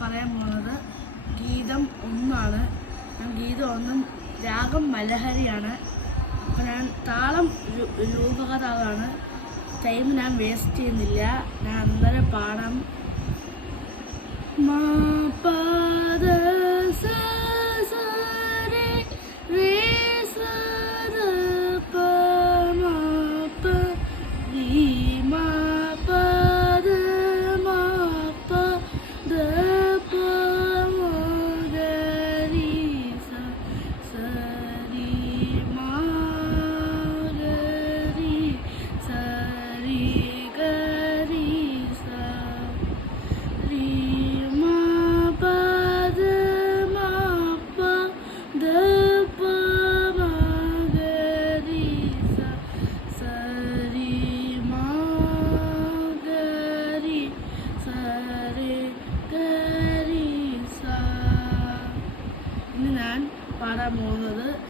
പറയാൻ പോകുന്നത് ഗീതം 1 ഞാൻ ഗീതം 1 രാഗം മലഹരിയാണ്. അപ്പോൾ ഞാൻ താളം രൂപകഥാവാണ്. ടൈം ഞാൻ വേസ്റ്റ് ചെയ്യുന്നില്ല, ഞാൻ അന്നേരം പാടാം. മാ പദ സ സ രെ രേ സ ധ പ മ പ രി മ പ ധ മ പ ധ പ മ ഗ രി സ സ രി മ ഗ രി സ രി ഗ രി സ രി ഞാൻ പാടാൻ പോകുന്നത്